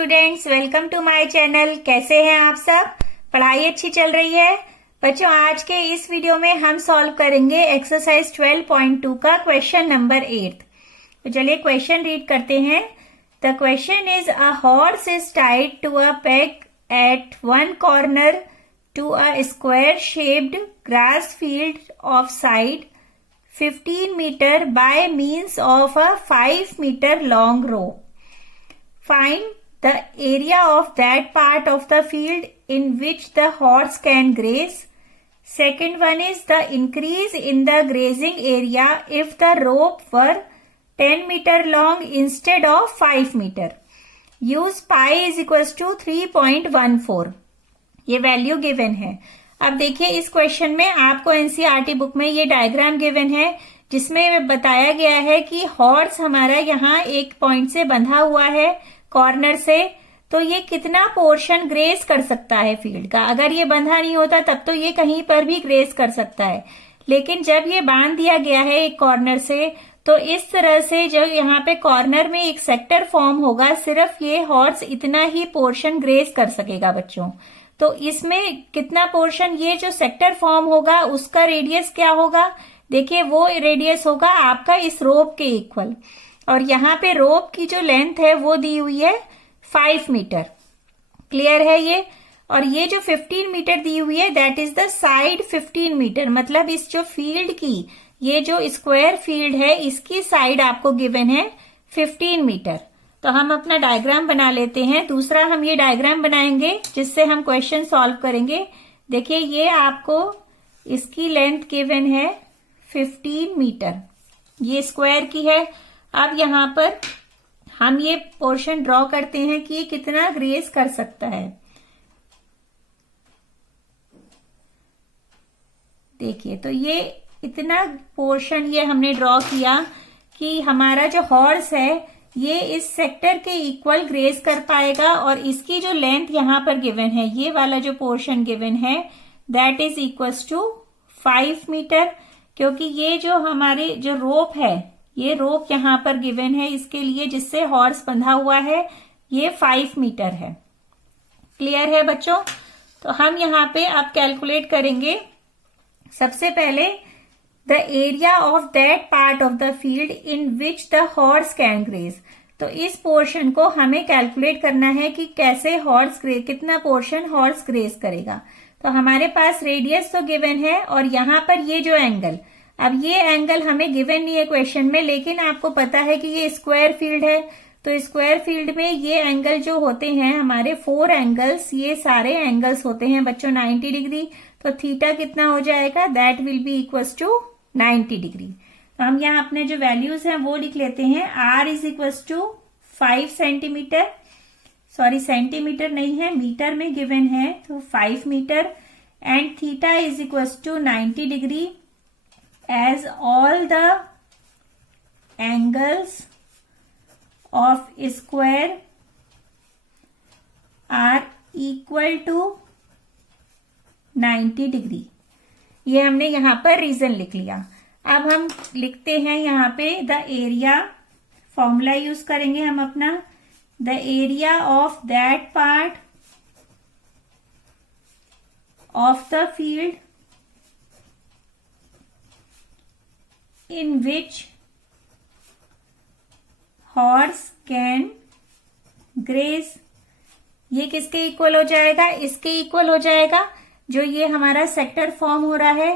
Students, welcome to my channel. कैसे हैं आप सब? पढ़ाई अच्छी चल रही है बच्चों? आज के इस वीडियो में हम सॉल्व करेंगे एक्सरसाइज 12.2 का क्वेश्चन नंबर 8। तो चलिए क्वेश्चन रीड करते हैं। The question is a horse is tied to a peg at one corner to a square shaped grass field of side 15 meter by means of a 5 meter long rope. Find the area of that part of the field in which the horse can graze. Second one is the increase in the grazing area if the rope were 10 meter long instead of 5 meter. Use pi is equals to 3.14. ये value given है। अब देखिए इस question में आपको NCERT book में ये diagram given है जिसमें बताया गया है कि हॉर्स हमारा यहाँ एक पॉइंट से बंधा हुआ है कॉर्नर से, तो ये कितना पोर्शन ग्रेस कर सकता है फील्ड का। अगर ये बंधा नहीं होता तब तो ये कहीं पर भी ग्रेस कर सकता है, लेकिन जब ये बांध दिया गया है एक कॉर्नर से तो इस तरह से जो यहाँ पे कॉर्नर में एक सेक्टर फॉर्म होगा, सिर्फ ये हॉर्स इतना ही पोर्शन ग्रेस कर सकेगा बच्चों। तो इसमें कितना पोर्शन, ये जो सेक्टर फॉर्म होगा उसका रेडियस क्या होगा? देखिए वो रेडियस होगा आपका इस रोप के इक्वल, और यहाँ पे रोप की जो लेंथ है वो दी हुई है 5 मीटर। क्लियर है ये? और ये जो 15 मीटर दी हुई है that is the side 15 metre, मतलब इस जो फील्ड की, ये जो स्क्वायर फील्ड है इसकी साइड आपको गिवन है 15 मीटर। तो हम अपना डायग्राम बना लेते हैं। दूसरा हम ये डायग्राम बनाएंगे जिससे हम क्वेश्चन सॉल्व करेंगे। देखिए ये आपको इसकी लेंथ गिवन है 15 मीटर, ये स्क्वायर की है। अब यहाँ पर हम ये पोर्शन ड्रॉ करते हैं कि ये कितना ग्रेस कर सकता है। देखिए तो ये इतना पोर्शन ये हमने ड्रॉ किया कि हमारा जो हॉर्स है ये इस सेक्टर के इक्वल ग्रेस कर पाएगा, और इसकी जो लेंथ यहाँ पर गिवन है, ये वाला जो पोर्शन गिवन है that is equals to 5 metre, क्योंकि ये जो हमारे जो रोप है, ये रोप यहाँ पर गिवन है इसके लिए जिससे हॉर्स बंधा हुआ है, ये 5 मीटर है। क्लियर है बच्चों? तो हम यहाँ पे अब कैलकुलेट करेंगे। सबसे पहले the area of that part of the field in which the horse can graze. तो इस पोर्शन को हमें कैलकुलेट करना है कि कैसे हॉर्स ग्रेज, कितना पोर्शन हॉर्स ग्रेज करेगा। तो हमारे पास रेडियस तो गिवन है, और यहाँ पर ये जो एंगल, अब ये एंगल हमें गिवन नहीं है क्वेश्चन में, लेकिन आपको पता है कि ये स्क्वायर फील्ड है, तो स्क्वायर फील्ड में ये एंगल जो होते हैं हमारे 4 एंगल्स, ये सारे एंगल्स होते हैं बच्चों 90 डिग्री। तो थीटा कितना हो जाएगा? That will be equals to 90 degree. तो हम यहाँ अपने जो वैल्यूज हैं वो लिख लेते हैं। R is equals to 5 centimetre, sorry centimetre नहीं है, मीटर में गिवन है, तो 5 metre, and theta is equals to 90 degree as all the angles of square are equal to 90 degree. ये हमने यहाँ पर रीजन लिख लिया। अब हम लिखते हैं यहाँ पे द एरिया, फॉर्मूला यूज करेंगे हम अपना। The area of that part of the field in which horse can graze, ये किसके इक्वल हो जाएगा? इसके इक्वल हो जाएगा जो ये हमारा सेक्टर फॉर्म हो रहा है।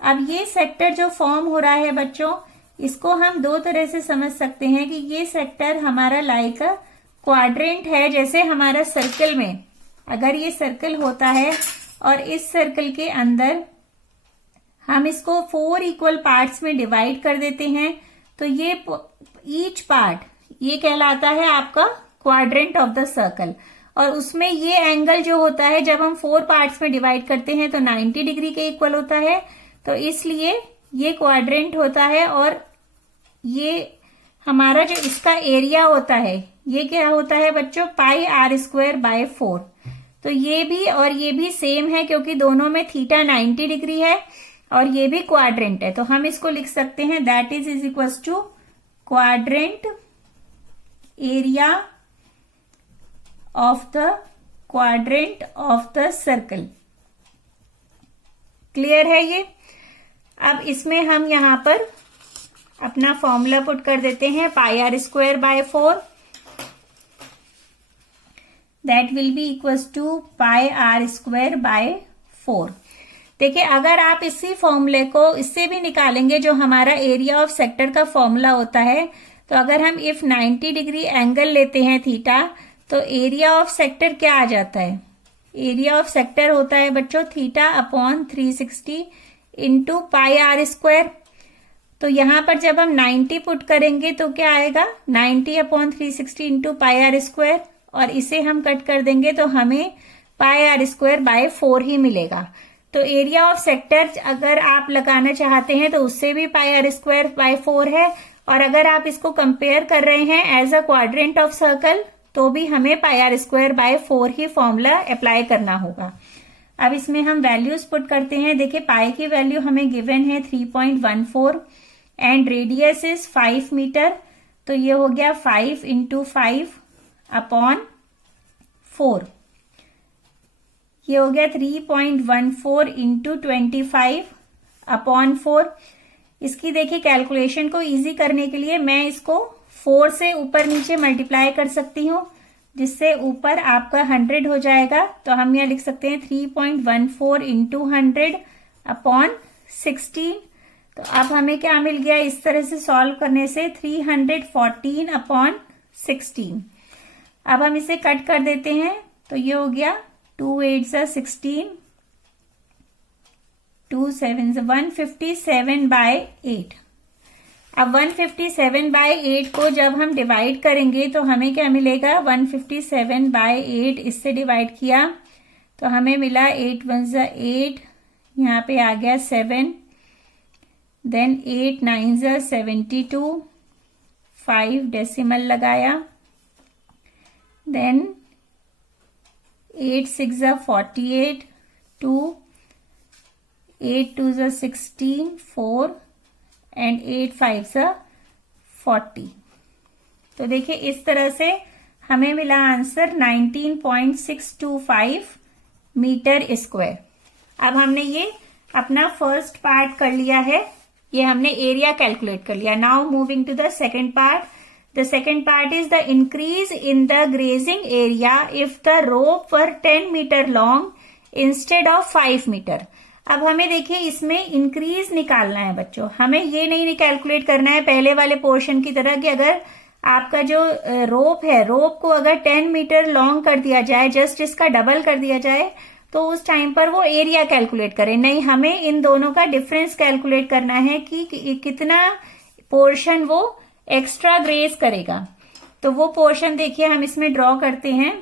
अब ये सेक्टर जो फॉर्म हो रहा है बच्चों, इसको हम दो तरह से समझ सकते हैं कि ये सेक्टर हमारा लाइक क्वाड्रेंट है। जैसे हमारा सर्कल में अगर ये सर्कल होता है और इस सर्कल के अंदर हम इसको 4 इक्वल पार्ट्स में डिवाइड कर देते हैं, तो ये ईच पार्ट ये कहलाता है आपका क्वाड्रेंट ऑफ द सर्कल। और उसमें ये एंगल जो होता है जब हम 4 पार्ट्स में डिवाइड करते हैं तो 90 डिग्री के इक्वल होता है, तो इसलिए ये क्वाड्रेंट होता है। और ये हमारा जो इसका एरिया होता है ये क्या होता है बच्चों? पाई आर स्क्वायर बाय 4। तो ये भी और ये भी सेम है क्योंकि दोनों में थीटा 90 डिग्री है और ये भी क्वाड्रेंट है, तो हम इसको लिख सकते हैं that is equals to quadrant area of the quadrant of the circle. Clear है ये? अब इसमें हम यहां पर अपना फॉर्मूला पुट कर देते हैं, pi R square by 4, that will be equals to pi R square by 4। देखिए, अगर आप इसी फॉर्मूले को इससे भी निकालेंगे, जो हमारा एरिया ऑफ सेक्टर का फॉर्मूला होता है, तो अगर हम इफ 90 डिग्री एंगल लेते हैं थीटा, तो एरिया ऑफ सेक्टर क्या आ जाता है? एरिया ऑफ सेक्टर होता है बच्चों theta upon 360 into pi R square. तो यहां पर जब हम 90 पुट करेंगे तो क्या आएगा? 90 upon 360 into pi R square, और इसे हम कट कर देंगे तो हमें पाई आर स्क्वायर बाय 4 ही मिलेगा। तो एरिया ऑफ सेक्टर अगर आप लगाना चाहते हैं तो उससे भी पाई आर स्क्वायर बाय 4 है, और अगर आप इसको कंपेयर कर रहे हैं as a quadrant of circle तो भी हमें पाई आर स्क्वायर बाय 4 ही फॉर्मूला अप्लाई करना होगा। अब इसमें हम वैल्यूज पुट करते हैं। देखिए, पाई की वैल्यू हमें गिवन है 3.14 एंड रेडियस इज 5 मीटर, तो ये हो गया 5 इंटू 5 अपॉन 4। ये हो गया 3.14 इंटू 25 अपॉन 4। इसकी देखिए कैलकुलेशन को इजी करने के लिए मैं इसको 4 से ऊपर नीचे मल्टीप्लाई कर सकती हूँ, जिससे ऊपर आपका 100 हो जाएगा। तो हम यहाँ लिख सकते हैं 3.14 इंटू 100 अपॉन 16। तो अब हमें क्या मिल गया इस तरह से सॉल्व करने से? 314 अपॉन 16। अब हम इसे कट कर देते हैं, तो ये हो गया 2 8 16, 2 7 157 बाय 8। अब 157 बाय 8 को जब हम डिवाइड करेंगे तो हमें क्या मिलेगा? 157 बाय 8 इससे डिवाइड किया तो हमें मिला 8 1 8, यहाँ पे आ गया 7, देन 8 9 72, 5 डेसिमल लगाया, देन 8 6 48, 2, 8 2 16, 4 एंड 8 5 40। तो देखिए इस तरह से हमें मिला आंसर 19.625 मीटर स्क्वायर। अब हमने ये अपना फर्स्ट पार्ट कर लिया है, ये हमने एरिया कैलकुलेट कर लिया। Now moving to the second part. The second part is the increase in the grazing area if the rope were 10 meter long instead of 5 meter। अब हमें देखिए इसमें इंक्रीज निकालना है बच्चों, हमें ये नहीं कैलकुलेट करना है पहले वाले पोर्शन की तरह कि अगर आपका जो रोप है, रोप को अगर 10 मीटर लॉन्ग कर दिया जाए, जस्ट इसका डबल कर दिया जाए, तो उस टाइम पर वो एरिया कैलकुलेट करें। नहीं, हमें इन दोनों का डिफरेंस कैलकुलेट करना है कि कितना पोर्शन वो एक्स्ट्रा ग्रेस करेगा। तो वो पोर्शन देखिए हम इसमें ड्रॉ करते हैं।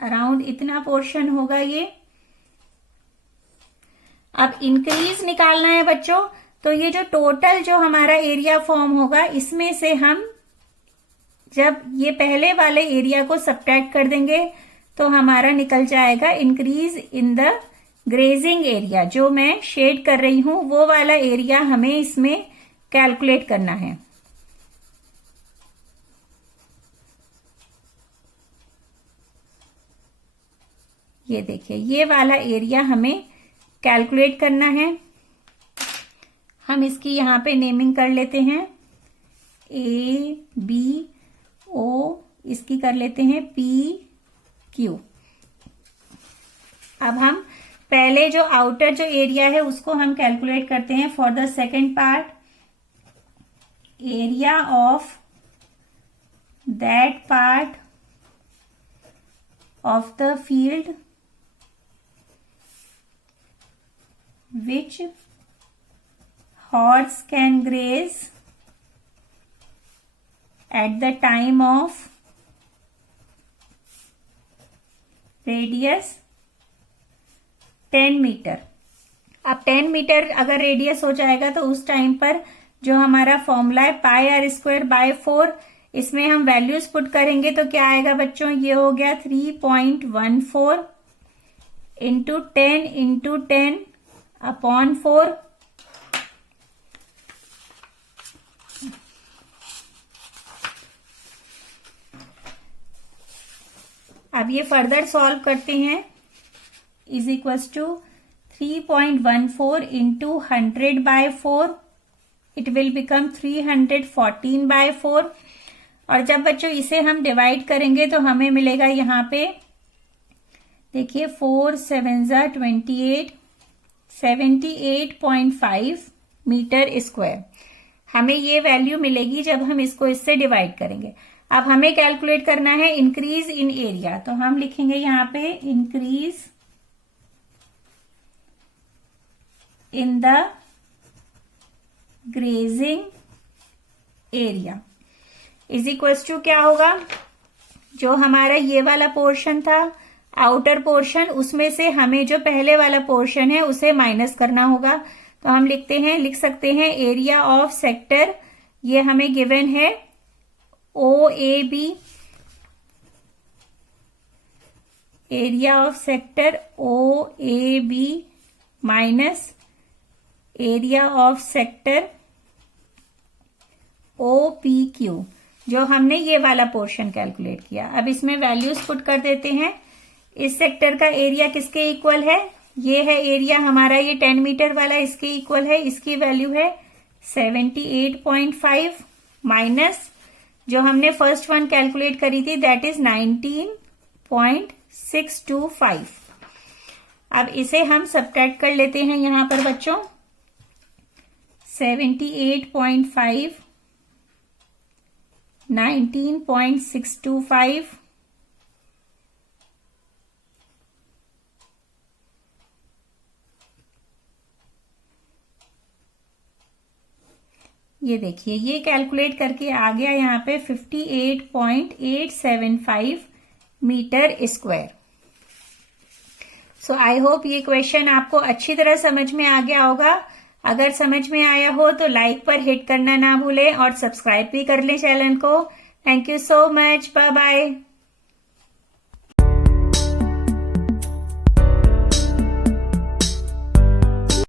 अराउंड इतना पोर्शन होगा ये। अब इंक्रीज निकालना है बच्चों, तो ये जो टोटल जो हमारा एरिया फॉर्म होगा इसमें से हम जब ये पहले वाले एरिया को सब्ट्रैक्ट कर देंगे तो हमारा निकल जाएगा increase in the grazing area. जो मैं शेड कर रही हूं वो वाला एरिया हमें इसमें कैलकुलेट करना है। ये देखिए ये वाला एरिया हमें कैलकुलेट करना है। हम इसकी यहां पे नेमिंग कर लेते हैं, ए बी ओ, इसकी कर लेते हैं पी क्यू। अब हम पहले जो आउटर जो एरिया है उसको हम कैलकुलेट करते हैं। For the second part, area of that part of the field which horse can graze at the time of radius 10 metre. अब 10 मीटर अगर रेडियस हो जाएगा तो उस टाइम पर जो हमारा फॉर्मूला है पाई आर स्क्वायर बाय 4, इसमें हम वैल्यूज पुट करेंगे तो क्या आएगा बच्चों? ये हो गया 3.14 इंटू 10 अपॉन 4। अब ये फर्दर सॉल्व करते हैं, is equals to 3.14 into 100/4, it will become 314/4। और जब बच्चों इसे हम डिवाइड करेंगे तो हमें मिलेगा यहाँ पे देखिए 4 7 28, 78.5 मीटर स्क्वायर हमें ये वैल्यू मिलेगी जब हम इसको इससे डिवाइड करेंगे। अब हमें कैलकुलेट करना है इंक्रीज इन एरिया, तो हम लिखेंगे यहाँ पे increase in the grazing area is equals to क्या होगा, जो हमारा ये वाला पोर्शन था आउटर पोर्शन, उसमें से हमें जो पहले वाला पोर्शन है उसे माइनस करना होगा। तो हम लिख सकते हैं एरिया ऑफ सेक्टर, ये हमें गिवन है OAB, area of sector OAB minus area of sector OPQ, जो हमने ये वाला पोर्शन कैलकुलेट किया। अब इसमें वैल्यूज पुट कर देते हैं। इस सेक्टर का एरिया किसके इक्वल है, ये है एरिया हमारा, ये 10 मीटर वाला इसके इक्वल है, इसकी वैल्यू है 78.5 माइनस जो हमने फर्स्ट वन कैलकुलेट करी थी दैट इज 19.625। अब इसे हम सब्ट्रैक्ट कर लेते हैं यहां पर बच्चों, 78.5 19.625 ये देखिए ये कैलकुलेट करके आ गया यहाँ पे 58.875 metre square. So I hope ये क्वेश्चन आपको अच्छी तरह समझ में आ गया होगा। अगर समझ में आया हो तो लाइक पर हिट करना ना भूलें और सब्सक्राइब भी कर लें चैनल को। Thank you so much, bye bye.